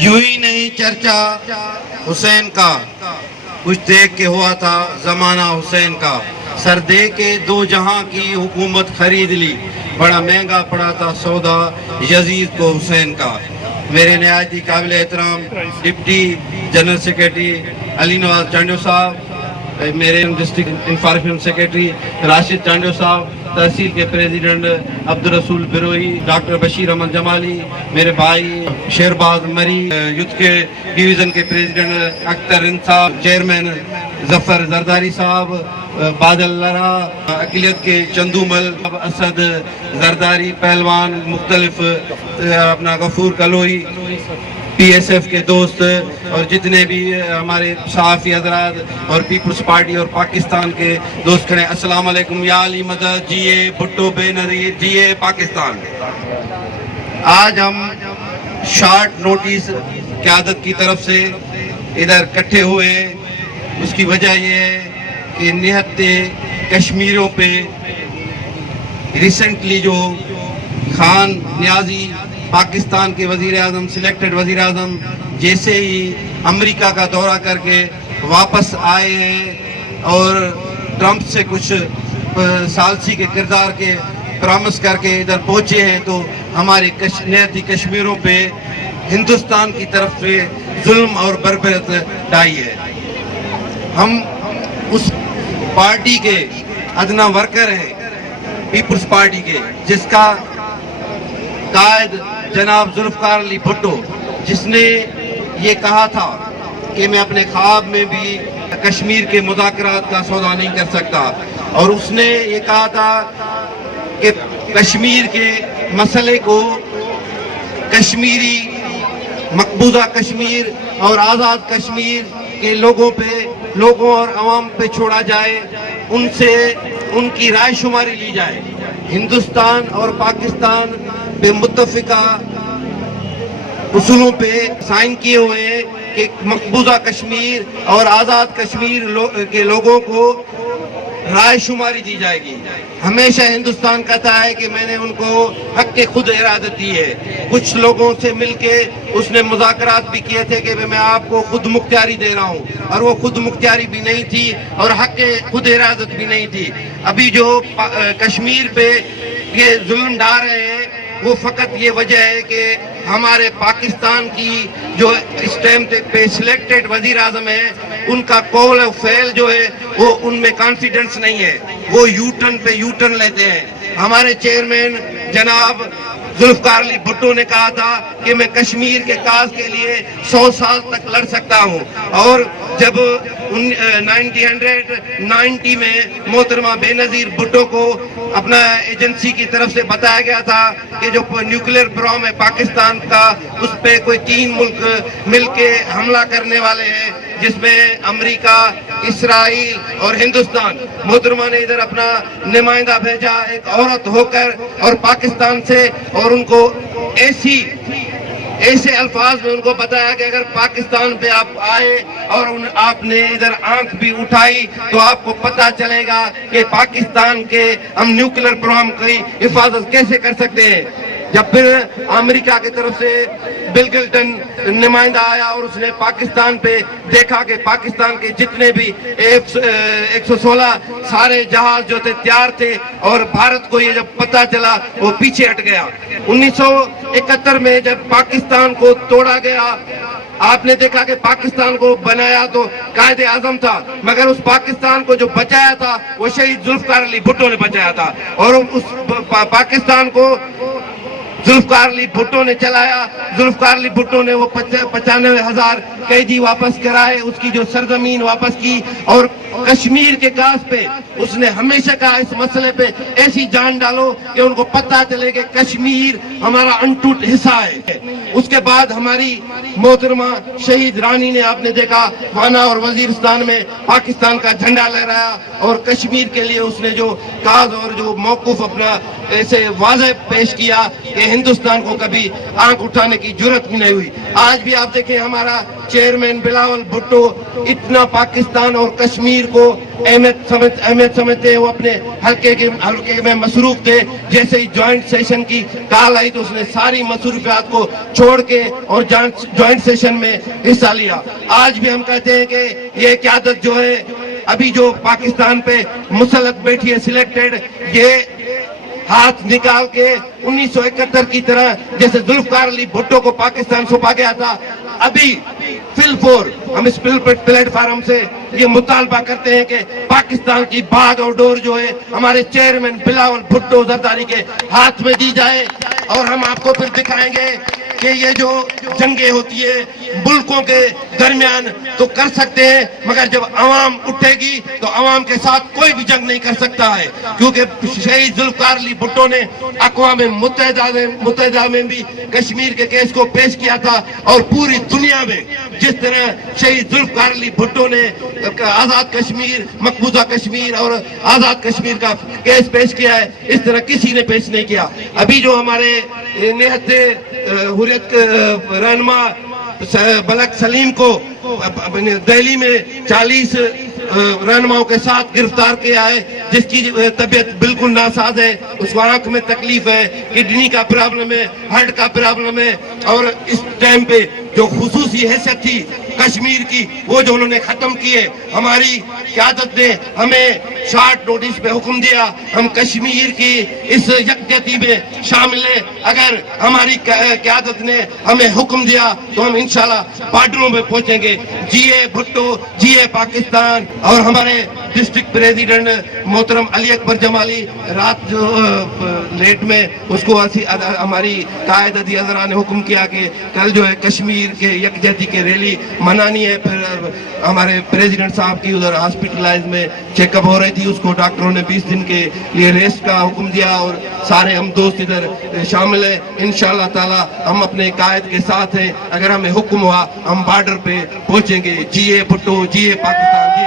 یوں ہی نہیں چرچا حسین کا، کچھ دیکھ کے ہوا تھا زمانہ حسین کا، سر دے کے دو جہاں کی حکومت خرید لی، بڑا مہنگا پڑا تھا سودا یزید کو حسین کا۔ میرے نہایت ہی قابل احترام deputy general secretary Ali Nawaz چانڈو صاحب، میرے ڈسٹرکٹ انفارمیشن سیکرٹری راشد چانڈو صاحب، تحصیل کے پریزیڈنٹ عبدالرسول بروئی، ڈاکٹر بشیر احمد جمالی، میرے بھائی شیرباز مری، یوتھ کے ڈویژن کے پریزیڈنٹ اختر صاحب، چیئرمین ظفر زرداری صاحب، بادل لرا، اقلیت کے چندومل، اسد زرداری پہلوان، مختلف اپنا غفور کلوئی، پی ایس ایف کے دوست اور جتنے بھی ہمارے صحافی حضرات اور پیپلز پارٹی اور پاکستان کے دوست کھڑے، السلام علیکم، یا علی مدد، جیے بھٹو بے نظیر، جیے پاکستان۔ آج ہم شارٹ نوٹس قیادت کی طرف سے ادھر اکٹھے ہوئے ہیں، اس کی وجہ یہ ہے کہ نہتے کشمیریوں پہ ریسنٹلی جو خان نیازی پاکستان کے وزیر اعظم، سلیکٹڈ وزیر اعظم، جیسے ہی امریکہ کا دورہ کر کے واپس آئے ہیں اور ٹرمپ سے کچھ ثالثی کے کردار کے پرامس کر کے ادھر پہنچے ہیں، تو ہمارے نہتی کشمیروں پہ ہندوستان کی طرف سے ظلم اور بربریت ڈھائی ہے۔ ہم اس پارٹی کے ادنا ورکر ہیں، پیپلز پارٹی کے، جس کا قائد جناب ذوالفقار علی بھٹو، جس نے یہ کہا تھا کہ میں اپنے خواب میں بھی کشمیر کے مذاکرات کا سودا نہیں کر سکتا، اور اس نے یہ کہا تھا کہ کشمیر کے مسئلے کو کشمیری، مقبوضہ کشمیر اور آزاد کشمیر کے لوگوں اور عوام پہ چھوڑا جائے، ان سے ان کی رائے شماری لی جائے۔ ہندوستان اور پاکستان پہ متفقہ اصولوں پہ سائن کیے ہوئے ہیں کہ مقبوضہ کشمیر اور آزاد کشمیر کے لوگوں کو رائے شماری دی جائے گی۔ ہمیشہ ہندوستان کہتا ہے کہ میں نے ان کو حق خود ارادت دی ہے۔ کچھ لوگوں سے مل کے اس نے مذاکرات بھی کیے تھے کہ میں آپ کو خود مختاری دے رہا ہوں، اور وہ خود مختاری بھی نہیں تھی اور حق خود ارادت بھی نہیں تھی۔ ابھی جو کشمیر پہ یہ ظلم ڈھا رہے ہیں، وہ فقط یہ وجہ ہے کہ ہمارے پاکستان کی جو اس ٹائم پہ سلیکٹڈ وزیر اعظم ہے، ان کا قول و فعل جو ہے وہ ان میں کانفیڈنس نہیں ہے، وہ یو ٹرن پہ یو ٹرن لیتے ہیں۔ ہمارے چیئرمین جناب ذوالفقار علی بھٹو نے کہا تھا کہ میں کشمیر کے کاز کے لیے 100 سال تک لڑ سکتا ہوں، اور جب 1990 میں محترمہ بے نظیر بھٹو کو اپنا ایجنسی کی طرف سے بتایا گیا تھا کہ جو نیوکلیئر پروگرام ہے پاکستان کا، اس پہ کوئی 3 ملک مل کے حملہ کرنے والے ہیں، جس میں امریکہ، اسرائیل اور ہندوستان۔ محترمہ نے ادھر اپنا نمائندہ بھیجا ایک عورت ہو کر اور پاکستان سے، اور ان کو ایسے الفاظ میں ان کو بتایا کہ اگر پاکستان پہ آپ آئے اور آپ نے ادھر آنکھ بھی اٹھائی تو آپ کو پتہ چلے گا کہ پاکستان کے ہم نیوکلیئر پروگرام کی حفاظت کیسے کر سکتے ہیں۔ جب پھر امریکہ کی طرف سے بل کلنٹن نمائندہ آیا اور اس نے پاکستان پہ دیکھا کہ پاکستان کے جتنے بھی F-116 سارے جہاز جو تھے تیار تھے، اور بھارت کو یہ جب پتہ چلا وہ پیچھے ہٹ گیا۔ 1971 میں جب پاکستان کو توڑا گیا، آپ نے دیکھا کہ پاکستان کو بنایا تو قائد اعظم تھا، مگر اس پاکستان کو جو بچایا تھا وہ شہید ذوالفقار علی بھٹو نے بچایا تھا، اور اس پاکستان کو ذوالفقار علی بھٹو نے چلایا۔ ذوالفقار علی بھٹو نے وہ 95,000 قیدی واپس کرائے، اس کی جو سرزمین واپس کی، اور کشمیر کے کاز پہ اس نے ہمیشہ کہا اس مسئلے پہ ایسی جان ڈالو کہ ان کو پتہ چلے کہ کشمیر ہمارا انٹوٹ حصہ ہے۔ اس کے بعد ہماری محترمہ شہید رانی نے، آپ نے دیکھا، وانا اور وزیرستان میں پاکستان کا جھنڈا لہرایا، اور کشمیر کے لیے اس نے جو کاز اور جو موقف اپنا ایسے واضح پیش کیا کہ ہندوستان کو کبھی آنکھ اٹھانے کی جرت بھی نہیں ہوئی. آج بھی آپ دیکھیں ہمارا چیئرمین بلاول بھٹو اتنا پاکستان اور کشمیر کو اہمیت سمجھتے ہیں, وہ اپنے حلقے میں مصروف تھے. جیسے ہی جوائنٹ سیشن کی کال آئی تو اس نے ساری مصروفیات کو چھوڑ کے اور جوائنٹ سیشن میں حصہ لیا. آج بھی ہم کہتے ہیں کہ یہ قیادت جو ہے ابھی جو پاکستان پہ مسلط بیٹھی ہے سلیکٹڈ, یہ ہاتھ نکال کے 1971 کی طرح جیسے ذوالفقار علی بھٹو کو پاکستان سونپا گیا تھا, ابھی ہم اس پلیٹ فارم سے یہ مطالبہ کرتے ہیں کہ پاکستان کی باغ اور ڈور جو ہے ہمارے چیئرمین بلاول بھٹو زرداری کے ہاتھ میں دی جائے. اور ہم آپ کو پھر دکھائیں گے کہ یہ جو جنگیں ہوتی ہے ملکوں کے درمیان تو کر سکتے ہیں, مگر جب عوام اٹھے گی تو عوام کے ساتھ کوئی بھی جنگ نہیں کر سکتا ہے, کیونکہ شہید ذوالفقار علی بھٹو نے اقوام متحدہ میں بھی کشمیر کے کیس کو پیش کیا تھا, اور پوری دنیا میں جس طرح شہید ذوالفقار علی بھٹو نے آزاد کشمیر, مقبوضہ کشمیر اور آزاد کشمیر کا کیس پیش کیا ہے, اس طرح کسی نے پیش نہیں کیا. ابھی جو ہمارے نہضت حریت رہنما بلک سلیم کو دہلی میں 40 رہنماؤں کے ساتھ گرفتار کیا ہے, جس کی طبیعت بالکل ناساز ہے, اس کو آنکھ میں تکلیف ہے, کڈنی کا پرابلم ہے, ہارٹ کا پرابلم ہے, اور اس ٹائم پہ جو خصوصی حیثیت تھی کشمیر کی وہ جو انہوں نے ختم کی ہے. ہماری قیادت نے ہمیں شارٹ نوٹس پہ حکم دیا, ہم کشمیر کی اس یکجہتی میں شامل ہیں. اگر ہماری قیادت نے ہمیں حکم دیا تو ہم انشاءاللہ بارڈروں میں پہنچیں گے. جیے بھٹو, جیے پاکستان. اور ہمارے ڈسٹرکٹ پریزیڈنٹ محترم علی اکبر جمالی رات جو لیٹ میں اس کو ہماری قائد عدی حضرات نے حکم کیا کہ کل جو ہے کشمیر کے یکجہتی کے ریلی منانی ہے. پھر ہمارے پریزیڈنٹ صاحب کی ادھر ہاسپٹلائز میں چیک اپ ہو رہی تھی, اس کو ڈاکٹروں نے 20 دن کے لیے ریسٹ کا حکم دیا, اور سارے ہم دوست ادھر شامل ہیں. انشاءاللہ تعالی ہم اپنے قائد کے ساتھ ہیں, اگر ہمیں حکم ہوا ہم بارڈر پہ پہنچیں گے. جیے بھٹو, جیے پاکستان.